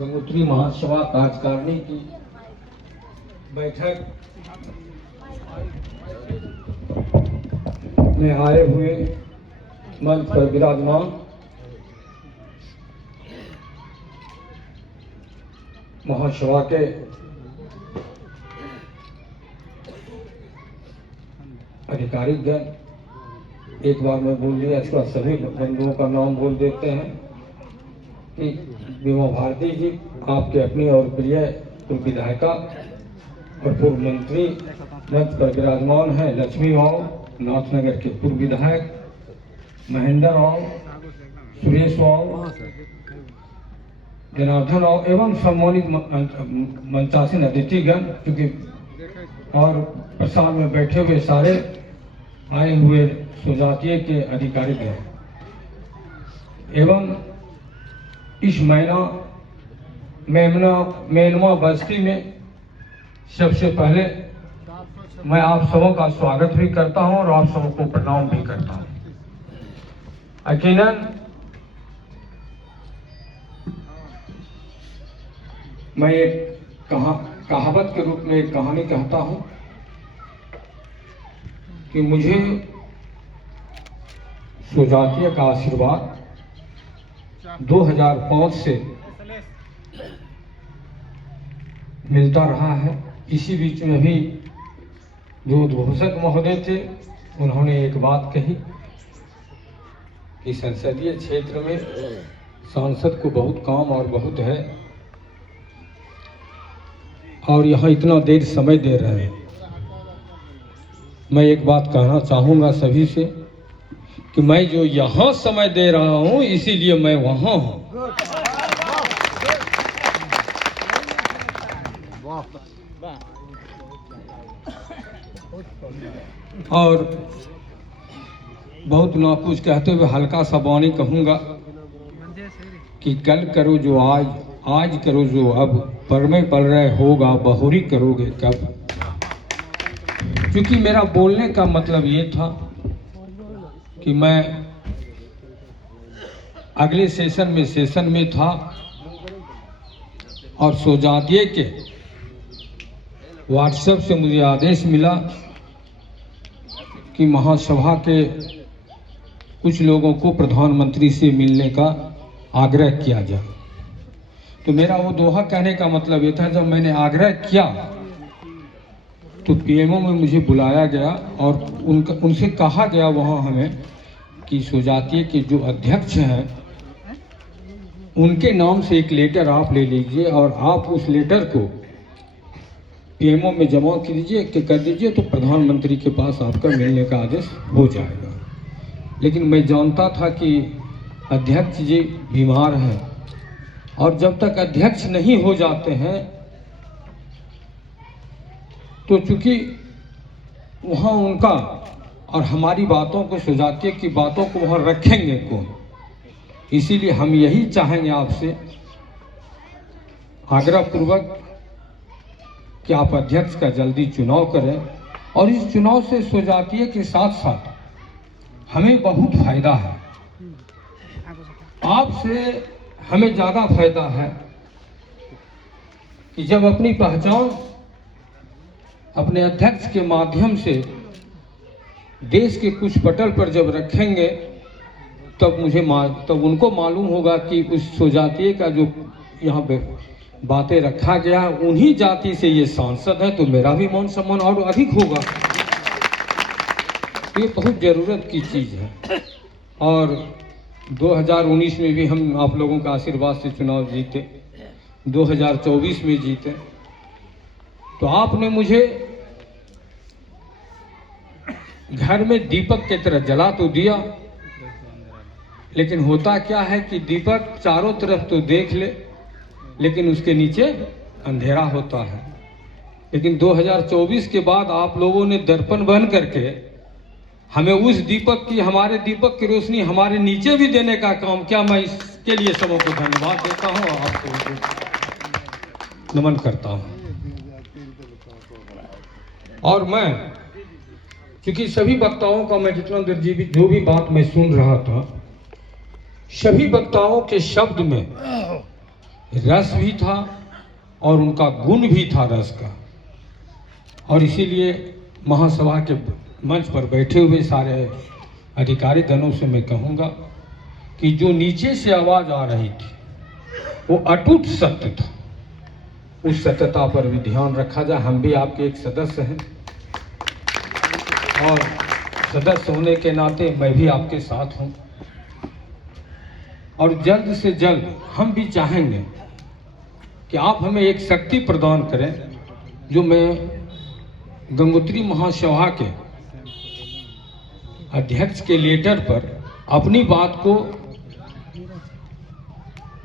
गंगोत्री महासभा कार्यकारिणी की बैठक में आए हुए मंच पर विराजमान महासभा के अधिकारीगण, एक बार मैं बोल दिया, इसका सभी बंधुओं का नाम बोल देते हैं कि बीमा भारती जी आपके अपनी और प्रिय पूर्व विधायिका और पूर्व मंत्री मंच पर विराजमान है। लक्ष्मी राव नाथनगर के पूर्व विधायक, महेंद्र राव, सुरेश राव, जनार्दन राव एवं सम्मानित मंचासीन अतिथिगण, क्योंकि और प्रसाद में बैठे हुए सारे आए हुए सुजातीय के अधिकारी हैं एवं इस मेनमा बस्ती में सबसे पहले मैं आप सबों का स्वागत भी करता हूं और आप सबों को प्रणाम भी करता हूं। यकीनन मैं एक कहावत के रूप में एक कहानी कहता हूं कि मुझे सुजातीय का आशीर्वाद 2005 से मिलता रहा है। इसी बीच में भी जो उद्घोषक महोदय थे, उन्होंने एक बात कही कि संसदीय क्षेत्र में सांसद को बहुत काम और बहुत है और यहाँ इतना देर समय दे रहे हैं। मैं एक बात कहना चाहूँगा सभी से कि मैं जो यहाँ समय दे रहा हूँ इसीलिए मैं वहाँ हूँ। और बहुत ना कुछ कहते हुए हल्का सा वाणी कहूँगा कि कल करो जो आज, आज करो जो अब, पर में पल रहे होगा बहुरी करोगे कब। क्योंकि मेरा बोलने का मतलब ये था कि मैं अगले सेशन में था और सुजातीय के व्हाट्सएप से मुझे आदेश मिला कि महासभा के कुछ लोगों को प्रधानमंत्री से मिलने का आग्रह किया जाए। तो मेरा वो दोहा कहने का मतलब ये था, जब मैंने आग्रह किया तो पीएमओ में मुझे बुलाया गया और उनसे कहा गया वहाँ हमें कि सुजातीय के जो अध्यक्ष हैं उनके नाम से एक लेटर आप ले लीजिए और आप उस लेटर को पीएमओ में जमा कर दीजिए तो प्रधानमंत्री के पास आपका मिलने का आदेश हो जाएगा। लेकिन मैं जानता था कि अध्यक्ष जी बीमार हैं और जब तक अध्यक्ष नहीं हो जाते हैं तो चूंकि वहाँ उनका और हमारी बातों को, सुजातीय की बातों को वहाँ रखेंगे कौन। इसीलिए हम यही चाहेंगे आपसे आग्रह पूर्वक कि आप अध्यक्ष का जल्दी चुनाव करें और इस चुनाव से सुजातीय के साथ साथ हमें बहुत फायदा है। आपसे हमें ज़्यादा फायदा है कि जब अपनी पहचान अपने अध्यक्ष के माध्यम से देश के कुछ पटल पर जब रखेंगे तब उनको मालूम होगा कि उस सुजातीय का जो यहाँ पे बातें रखा गया उन्हीं जाति से ये सांसद है, तो मेरा भी मान सम्मान और अधिक होगा। ये बहुत ज़रूरत की चीज़ है। और 2019 में भी हम आप लोगों का आशीर्वाद से चुनाव जीते, 2024 में जीते, तो आपने मुझे घर में दीपक की तरह जला तो दिया, लेकिन होता क्या है कि दीपक चारों तरफ तो देख ले लेकिन उसके नीचे अंधेरा होता है। लेकिन 2024 के बाद आप लोगों ने दर्पण बन करके हमें उस दीपक की, हमारे दीपक की रोशनी हमारे नीचे भी देने का काम किया। मैं इसके लिए सबों को धन्यवाद देता हूँ और आपको नमन करता हूँ। और मैं क्योंकि सभी वक्ताओं का मैं जितना देर जो भी बात मैं सुन रहा था, सभी वक्ताओं के शब्द में रस भी था और उनका गुण भी था रस का। और इसीलिए महासभा के मंच पर बैठे हुए सारे अधिकारी गणों से मैं कहूँगा कि जो नीचे से आवाज़ आ रही थी वो अटूट सत्य था, उस सत्यता पर भी ध्यान रखा जाए। हम भी आपके एक सदस्य हैं और सदस्य होने के नाते मैं भी आपके साथ हूँ। और जल्द से जल्द हम भी चाहेंगे कि आप हमें एक शक्ति प्रदान करें, जो मैं गंगोत्री महासभा के अध्यक्ष के लेटर पर अपनी बात को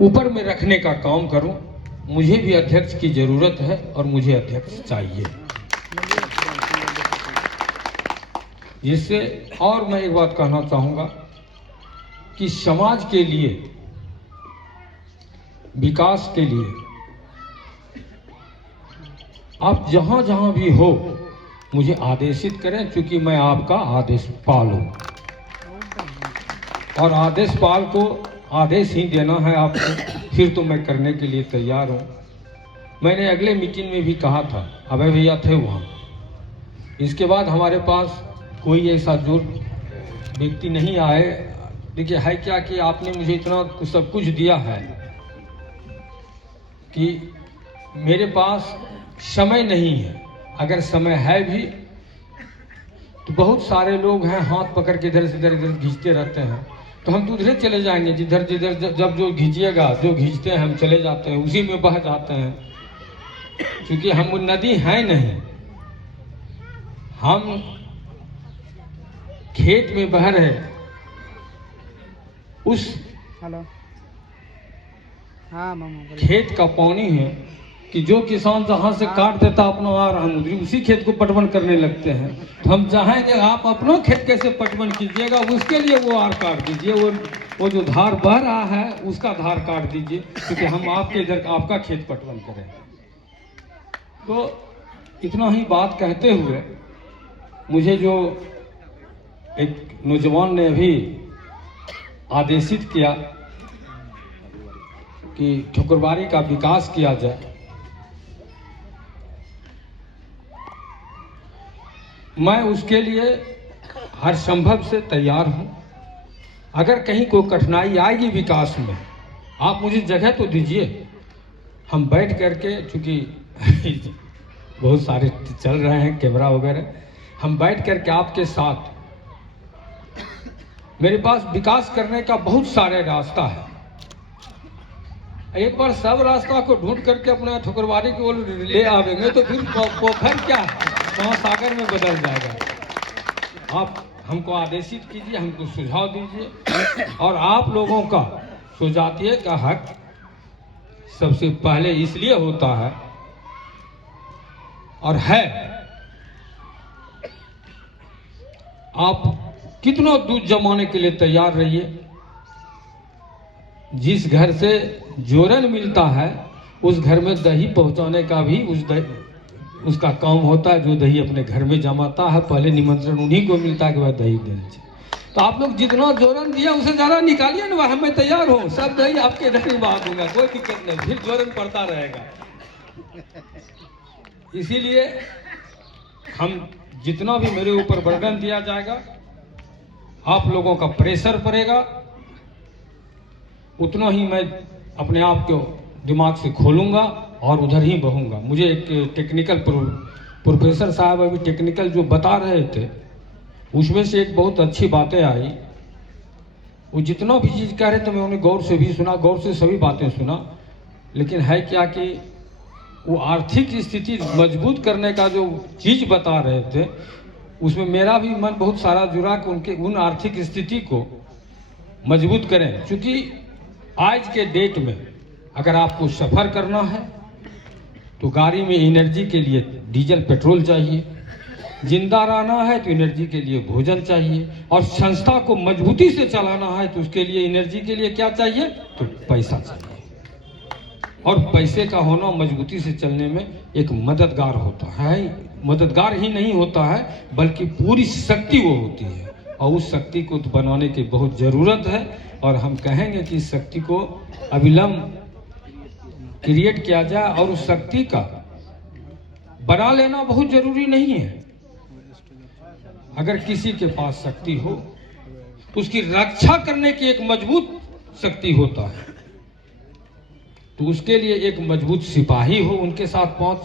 ऊपर में रखने का काम करूं। मुझे भी अध्यक्ष की जरूरत है और मुझे अध्यक्ष चाहिए, जिससे और मैं एक बात कहना चाहूंगा कि समाज के लिए, विकास के लिए आप जहां जहां भी हो मुझे आदेशित करें, क्योंकि मैं आपका आदेशपाल हूं और आदेशपाल को आदेश ही देना है आपको, फिर तो मैं करने के लिए तैयार हूं। मैंने अगले मीटिंग में भी कहा था, अभय भैया थे वहां। इसके बाद हमारे पास कोई ऐसा जो व्यक्ति नहीं आए। देखिए है क्या कि आपने मुझे इतना सब कुछ दिया है कि मेरे पास समय नहीं है। अगर समय है भी तो बहुत सारे लोग हैं हाथ पकड़ के इधर से इधर खींचते रहते हैं, तो हम तो उधर चले जाएंगे जिधर जिधर जब जो खींचिएगा, जो खींचते हैं हम चले जाते हैं, उसी में बह जाते हैं। क्योंकि हम नदी है नहीं, हम खेत में बह रहे उस खेत का पानी है कि जो किसान जहां से काट देता अपना आर, हम उसी खेत को पटवन करने लगते हैं। तो हम चाहेंगे आप अपना खेत कैसे पटवन कीजिएगा, उसके लिए वो आर काट दीजिए, वो जो धार बह रहा है उसका धार काट दीजिए, क्योंकि हम आपके इधर आपका खेत पटवन करें। तो इतना ही बात कहते हुए मुझे जो एक नौजवान ने अभी आदेशित किया कि ठकुरबाड़ी का विकास किया जाए, मैं उसके लिए हर संभव से तैयार हूं। अगर कहीं कोई कठिनाई आएगी विकास में, आप मुझे जगह तो दीजिए, हम बैठ करके, चूंकि बहुत सारे चल रहे हैं कैमरा वगैरह, हम बैठ करके आपके साथ, मेरे पास विकास करने का बहुत सारे रास्ता है। एक बार सब रास्ता को ढूंढ करके अपने ठकुरबाड़ी की ओर ले आवेंगे तो फिर पोखर क्या है, महासागर में बदल जाएगा। आप हमको आदेशित कीजिए, हमको सुझाव दीजिए। और आप लोगों का सुजातीय का हक सबसे पहले इसलिए होता है और है, आप कितना दूध जमाने के लिए तैयार रहिए। जिस घर से जोरन मिलता है उस घर में दही पहुंचाने का भी उसका काम होता है। जो दही अपने घर में जमाता है, पहले निमंत्रण उन्हीं को मिलता है कि वह दही देना चाहिए। तो आप लोग जितना जोरन दिया उसे ज्यादा निकालिए ना, वह मैं तैयार हूँ, सब दही आपके इधर ही बहा दूंगा, कोई दिक्कत नहीं, फिर जोरन पड़ता रहेगा। इसीलिए हम जितना भी मेरे ऊपर बर्डन दिया जाएगा, आप लोगों का प्रेशर पड़ेगा, उतना ही मैं अपने आप को दिमाग से खोलूंगा और उधर ही बहूंगा। मुझे एक टेक्निकल प्रोफेसर साहब अभी टेक्निकल जो बता रहे थे, उसमें से एक बहुत अच्छी बातें आई। वो जितना भी चीज़ कह रहे थे मैं उन्हें गौर से भी सुना, गौर से सभी बातें सुना। लेकिन है क्या कि वो आर्थिक स्थिति मजबूत करने का जो चीज़ बता रहे थे, उसमें मेरा भी मन बहुत सारा जुड़ा कि उनके उन आर्थिक स्थिति को मजबूत करें। क्योंकि आज के डेट में अगर आपको सफ़र करना है तो गाड़ी में एनर्जी के लिए डीजल पेट्रोल चाहिए, जिंदा रहना है तो एनर्जी के लिए भोजन चाहिए, और संस्था को मजबूती से चलाना है तो उसके लिए एनर्जी के लिए क्या चाहिए, तो पैसा चाहिए। और पैसे का होना मजबूती से चलने में एक मददगार होता है। मददगार ही नहीं होता है बल्कि पूरी शक्ति वो होती है, और उस शक्ति को तो बनाने की बहुत ज़रूरत है। और हम कहेंगे कि इस शक्ति को अविलंब क्रिएट किया जाए, और उस शक्ति का बना लेना बहुत जरूरी नहीं है। अगर किसी के पास शक्ति हो तो उसकी रक्षा करने की एक मजबूत शक्ति होता है, तो उसके लिए एक मजबूत सिपाही हो, उनके साथ 5,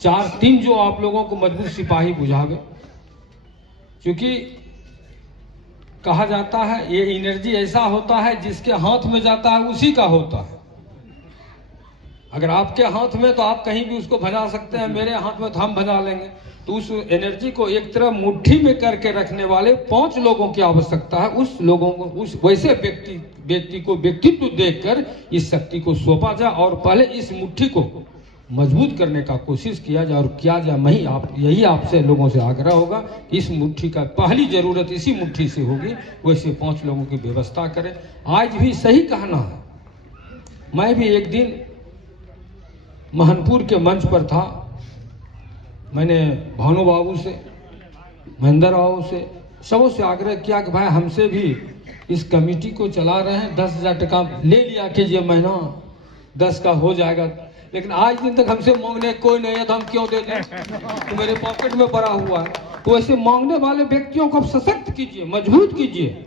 4, 3 जो आप लोगों को मजबूत सिपाही बुझावे। क्योंकि कहा जाता है ये एनर्जी ऐसा होता है जिसके हाथ में जाता है उसी का होता है। अगर आपके हाथ में तो आप कहीं भी उसको भजा सकते हैं, मेरे हाथ में तो हम भजा लेंगे। तो उस एनर्जी को एक तरह मुट्ठी में करके रखने वाले 5 लोगों की आवश्यकता है। उस लोगों को, उस वैसे व्यक्ति को व्यक्तित्व देकर इस शक्ति को सौंपा जाए और पहले इस मुट्ठी को मजबूत करने का कोशिश किया जाए और किया जाए। यही आपसे लोगों से आग्रह होगा कि इस मुट्ठी का पहली जरूरत इसी मुट्ठी से होगी, वैसे 5 लोगों की व्यवस्था करें। आज भी सही कहना है, मैं भी एक दिन महनपुर के मंच पर था। मैंने भानु बाबू से, महेंद्र बाबू से, सबों से आग्रह किया कि भाई हमसे भी इस कमेटी को चला रहे हैं, 10,000 टका ले लिया कीजिए, महीना 10 का हो जाएगा। लेकिन आज दिन तक हमसे मांगने कोई नहीं है, तो हम क्यों दे दें? तो मेरे पॉकेट में पड़ा हुआ है। तो ऐसे मांगने वाले व्यक्तियों को सशक्त कीजिए, मजबूत कीजिए,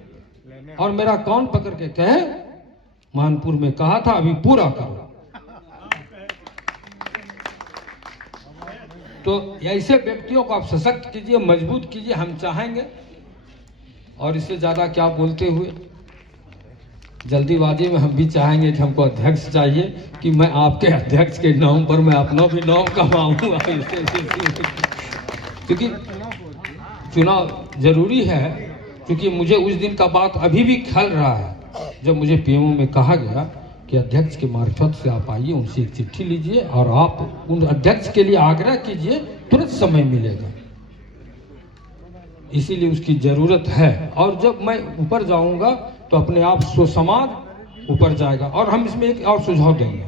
और मेरा कान पकड़ के कहे महनपुर में कहा था अभी पूरा करो। तो ऐसे व्यक्तियों को आप सशक्त कीजिए, मजबूत कीजिए, हम चाहेंगे। और इससे ज्यादा क्या बोलते हुए, जल्दीबाजी में हम भी चाहेंगे कि हमको अध्यक्ष चाहिए, कि मैं आपके अध्यक्ष के नाम पर मैं अपना भी नाम कमाऊंगा। क्योंकि चुनाव जरूरी है। क्योंकि मुझे उस दिन का बात अभी भी खल रहा है, जब मुझे पीएमओ में कहा गया कि अध्यक्ष के मार्फत से आप आइए, उनसे एक चिट्ठी लीजिए और आप उन अध्यक्ष के लिए आग्रह कीजिए, तुरंत समय मिलेगा। इसीलिए उसकी जरूरत है। और जब मैं ऊपर जाऊंगा तो अपने आप समाज ऊपर जाएगा। और हम इसमें एक और सुझाव देंगे।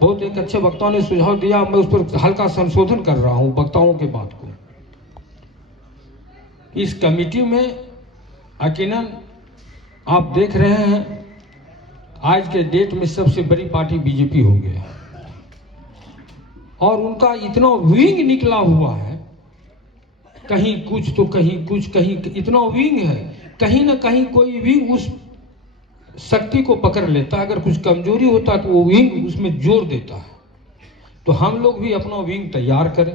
बहुत एक अच्छे वक्ताओं ने सुझाव दिया, मैं उस पर हल्का संशोधन कर रहा हूं वक्ताओं के बात को। इस कमेटी में यकीनन आप देख रहे हैं, आज के डेट में सबसे बड़ी पार्टी बीजेपी हो गया, और उनका इतना विंग निकला हुआ है, कहीं कुछ तो कहीं कुछ, कहीं इतना विंग है, कहीं ना कहीं कोई विंग उस शक्ति को पकड़ लेता है। अगर कुछ कमजोरी होता है तो वो विंग उसमें जोर देता है। तो हम लोग भी अपना विंग तैयार करें,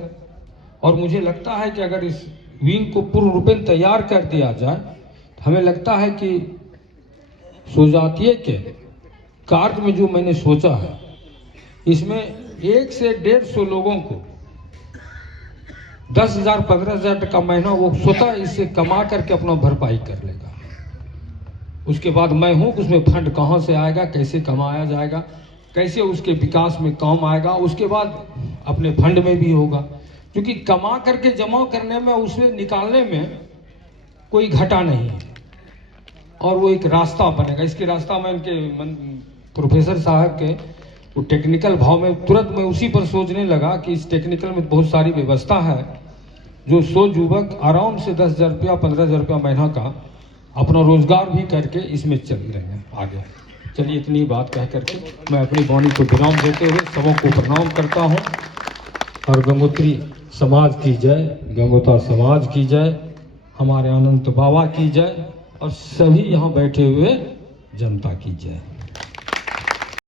और मुझे लगता है कि अगर इस विंग को पूर्ण रूपेण तैयार कर दिया जाए, तो हमें लगता है कि स्वजातीय के कार्य में जो मैंने सोचा है, इसमें 1 से 150 लोगों को 10,000 15,000 टका महीना वो स्वतः इससे कमा करके अपना भरपाई कर लेगा। उसके बाद मैं हूं कि उसमें फंड कहां से आएगा, कैसे कमाया जाएगा, कैसे उसके विकास में काम आएगा, उसके बाद अपने फंड में भी होगा। क्योंकि कमा करके जमा करने में, उसे निकालने में कोई घाटा नहीं है, और वो एक रास्ता बनेगा। इसके रास्ता में इनके प्रोफेसर साहब के वो टेक्निकल भाव में तुरंत मैं उसी पर सोचने लगा कि इस टेक्निकल में बहुत सारी व्यवस्था है, जो 100 युवक आराम से 10,000 रुपया 15,000 रुपया महीना का अपना रोजगार भी करके इसमें चल रहे हैं आगे। चलिए, इतनी बात कह करके मैं अपनी वाणी को विराम देते हुए सबों को प्रणाम करता हूँ। और गंगोत्री समाज की जय, गंगोता समाज की जय, हमारे अनंत बाबा की जय, और सभी यहाँ बैठे हुए जनता की जय।